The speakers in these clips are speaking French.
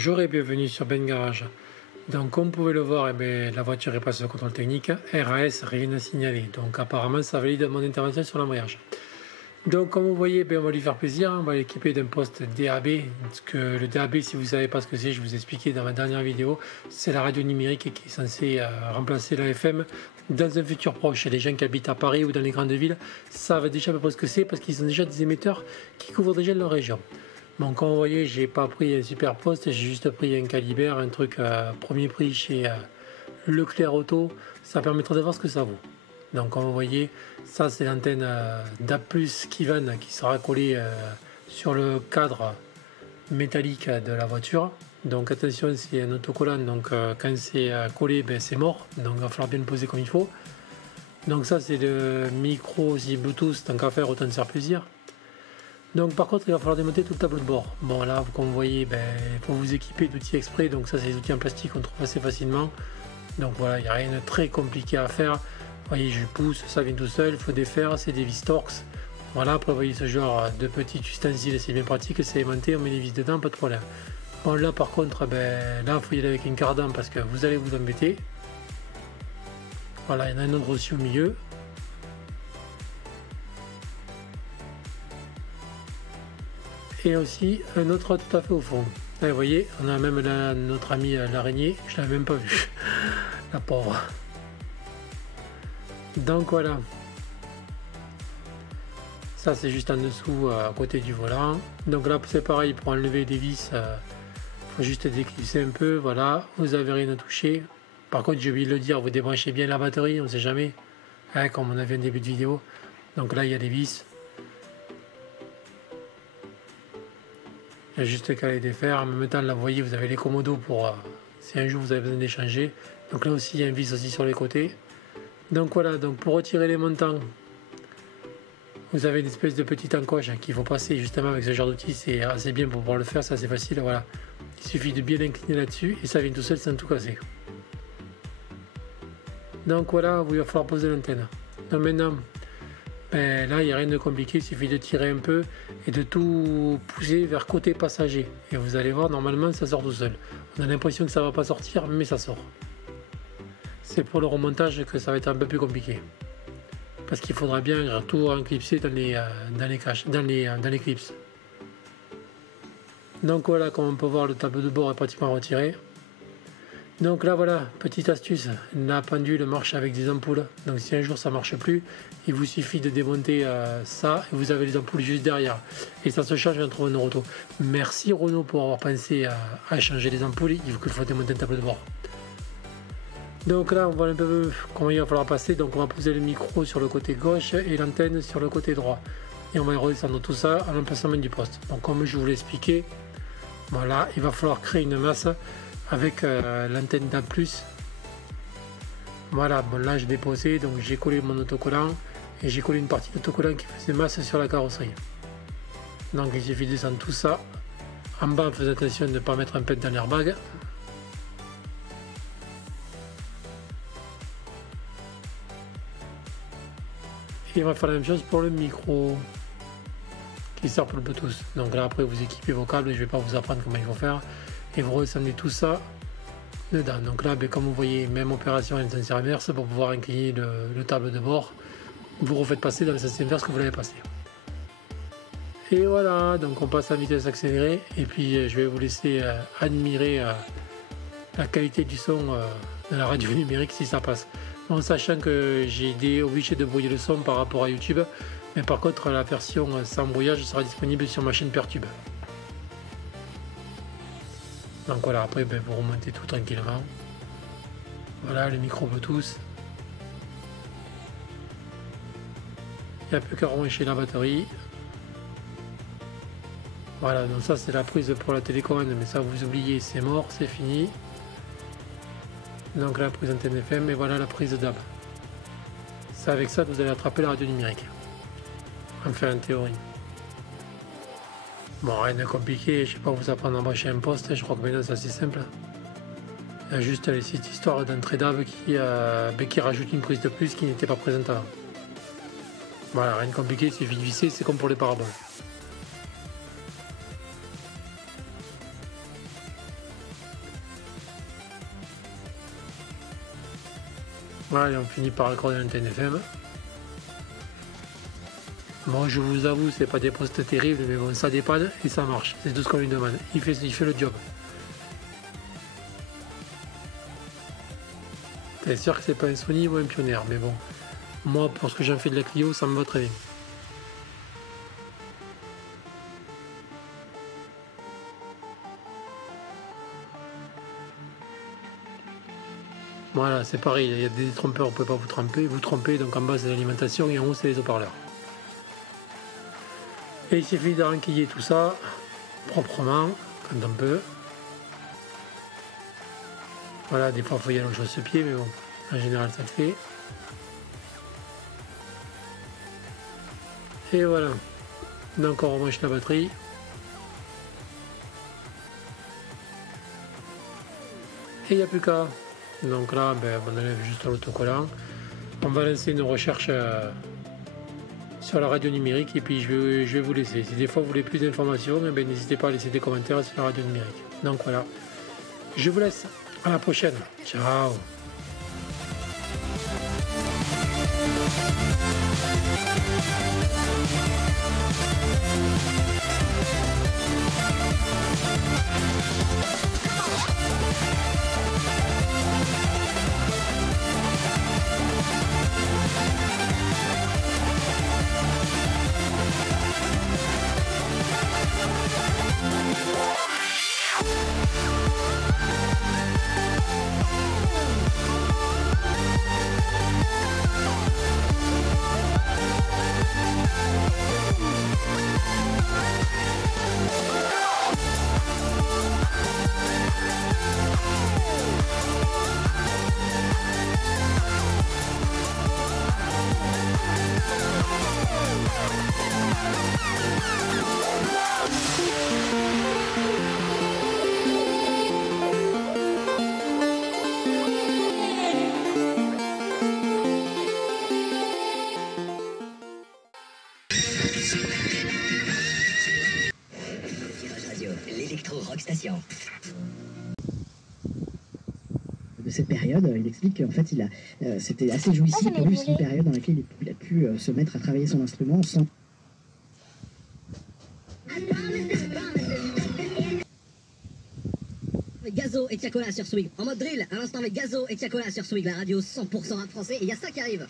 Bonjour et bienvenue sur Ben Garage. Donc comme vous pouvez le voir, la voiture est passée au contrôle technique, RAS, rien à signaler. Donc apparemment ça valide mon intervention sur l'embrayage. Donc comme vous voyez, on va lui faire plaisir, on va l'équiper d'un poste DAB. Parce que le DAB, si vous ne savez pas ce que c'est, je vous ai expliqué dans ma dernière vidéo, c'est la radio numérique qui est censée remplacer la FM dans un futur proche. Les gens qui habitent à Paris ou dans les grandes villes savent déjà à peu près ce que c'est parce qu'ils ont déjà des émetteurs qui couvrent déjà leur région. Bon, comme vous voyez, j'ai pas pris un super poste, j'ai juste pris un calibre, un truc premier prix chez Leclerc Auto. Ça permettra de voir ce que ça vaut. Donc, comme vous voyez, ça c'est l'antenne DAB+ Kivan qui sera collée sur le cadre métallique de la voiture. Donc, attention, c'est un autocollant, donc quand c'est collé, c'est mort. Donc, il va falloir bien le poser comme il faut. Donc, ça c'est le micro aussi Bluetooth, tant qu'à faire, autant de se faire plaisir. Donc par contre il va falloir démonter tout le tableau de bord. Bon là comme vous voyez il faut vous équiper d'outils exprès, donc ça c'est des outils en plastique qu'on trouve assez facilement. Donc voilà, il n'y a rien de très compliqué à faire. Vous voyez je pousse, ça vient tout seul, il faut défaire, c'est des vis Torx. Voilà, après vous voyez ce genre de petits ustensiles, c'est bien pratique, c'est aimanté, on met les vis dedans, pas de problème. Bon là par contre là il faut y aller avec un cardan parce que vous allez vous embêter. Voilà, il y en a un autre aussi au milieu. Et aussi un autre tout à fait au fond. Là, vous voyez, on a même là, notre ami l'araignée, je l'avais même pas vu, la pauvre. Donc voilà, ça c'est juste en dessous à côté du volant. Donc là c'est pareil, pour enlever des vis, il faut juste déclisser un peu, voilà, vous avez rien à toucher. Par contre j'ai oublié de le dire, vous débranchez bien la batterie, on ne sait jamais, hein, comme on a vu en début de vidéo. Donc là il y a des vis. Il y a juste qu'à les défaire. En même temps, là, vous voyez, vous avez les commodos pour si un jour vous avez besoin d'échanger. Donc là aussi, il y a un vis aussi sur les côtés. Donc voilà, donc pour retirer les montants, vous avez une espèce de petite encoche qu'il faut passer justement avec ce genre d'outil. C'est assez bien pour pouvoir le faire, c'est assez facile. Voilà, il suffit de bien incliner là-dessus et ça vient tout seul sans tout casser. Donc voilà, il va falloir poser l'antenne. Donc maintenant, là il n'y a rien de compliqué, il suffit de tirer un peu et de tout pousser vers côté passager et vous allez voir, normalement ça sort tout seul. On a l'impression que ça va pas sortir, mais ça sort. C'est pour le remontage que ça va être un peu plus compliqué parce qu'il faudra bien tout enclipser dans les clips. Donc voilà, comme on peut voir, le tableau de bord est pratiquement retiré. Donc là voilà, petite astuce, la pendule marche avec des ampoules, donc si un jour ça marche plus, il vous suffit de démonter ça et vous avez les ampoules juste derrière et ça se change entre Renault Auto. Merci Renault pour avoir pensé à changer les ampoules, il faut démonter un tableau de bord. Donc là on voit un peu comment il va falloir passer, donc on va poser le micro sur le côté gauche et l'antenne sur le côté droit et on va redescendre tout ça à l'emplacement du poste. Donc comme je vous l'ai expliqué, voilà, il va falloir créer une masse avec l'antenne DAB+. Voilà, bon là je l'ai posé, donc j'ai collé mon autocollant et j'ai collé une partie d'autocollant qui faisait masse sur la carrosserie. Donc il suffit de descendre tout ça en bas en faisant attention de ne pas mettre un pet dans l'airbag. Et on va faire la même chose pour le micro qui sert pour le Bluetooth. Donc là après vous équipez vos câbles, je ne vais pas vous apprendre comment il faut faire. Et vous redescendez tout ça dedans. Donc là, comme vous voyez, même opération à sens inverse pour pouvoir incliner le tableau de bord. Vous refaites passer dans le sens inverse que vous l'avez passé. Et voilà, donc on passe à vitesse accélérée. Et puis je vais vous laisser admirer la qualité du son de la radio numérique si ça passe. En sachant que j'ai été obligé de brouiller le son par rapport à YouTube. Mais par contre, la version sans brouillage sera disponible sur ma chaîne Pertube. Donc voilà, après vous remontez tout tranquillement. Voilà le micro Bluetooth. Il n'y a plus qu'à brancher la batterie. Voilà, donc ça c'est la prise pour la télécommande, mais ça vous oubliez, c'est mort, c'est fini. Donc la prise antenne FM et voilà la prise DAB. C'est avec ça que vous allez attraper la radio numérique. Enfin en théorie. Bon, rien de compliqué, je ne sais pas vous apprendre à brancher un poste, je crois que maintenant c'est assez simple. Il y a juste cette histoire d'entrée DAB qui rajoute une prise de plus qui n'était pas présente avant. Voilà, rien de compliqué, il suffit de visser, c'est comme pour les paraboles. Voilà, et on finit par accorder l'antenne FM. Bon, je vous avoue, c'est pas des postes terribles, mais bon, ça dépanne et ça marche. C'est tout ce qu'on lui demande. Il fait le job. C'est sûr que c'est pas un Sony ou un Pioneer, mais bon. Moi, pour ce que j'en fais de la Clio, ça me va très bien. Voilà, c'est pareil, il y a des trompeurs, vous ne pouvez pas vous tromper, donc en bas c'est l'alimentation et en haut c'est les haut-parleurs. Et il suffit de renquiller tout ça proprement, quand on peut. Voilà, des fois il faut y aller au chausse-pied, mais bon, en général ça le fait. Et voilà, donc on rebranche la batterie. Et il n'y a plus qu'à. Donc là, on enlève juste l'autocollant. On va lancer une recherche sur la radio numérique et puis je vais vous laisser. Si des fois vous voulez plus d'informations, n'hésitez pas à laisser des commentaires sur la radio numérique. Donc voilà, je vous laisse. À la prochaine. Ciao. L'électro-rock-station. De cette période, il explique qu'en fait, c'était assez jouissif pour lui, c'est une période dans laquelle il a pu se mettre à travailler son instrument sans... Gazo et Tiakola sur Swig. En mode drill, à l'instant avec Gazo et Tiakola sur Swig, la radio 100% rap français, et il y a ça qui arrive.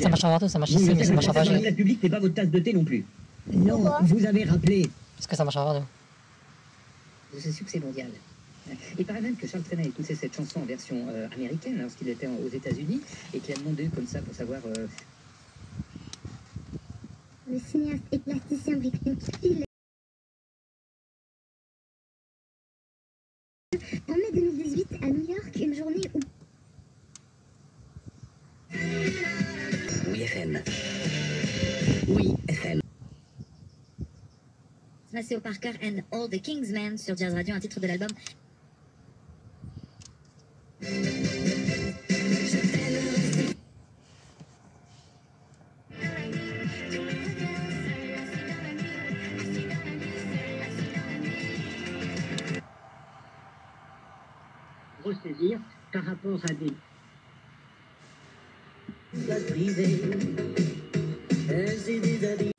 Ça marche partout, ça marche ici, mais ça marche pas chez. La public n'est pas votre tasse de thé non plus. Non, vous avez rappelé. Est-ce que ça marche partout? C'est succès mondial. Il paraît même que Charles Trenet a écouté cette chanson en version américaine lorsqu'il était aux États-Unis et qu'il a demandé comme ça pour savoir. Le cinéaste et plasticien britannique Phil. En mai 2018, à New York, une journée où... Oui, FM. Oui, FM. Maceo Parker and All the Kingsmen sur Jazz Radio, un titre de l'album. Ressaisir par rapport à des... Place brisée, c'est des habits.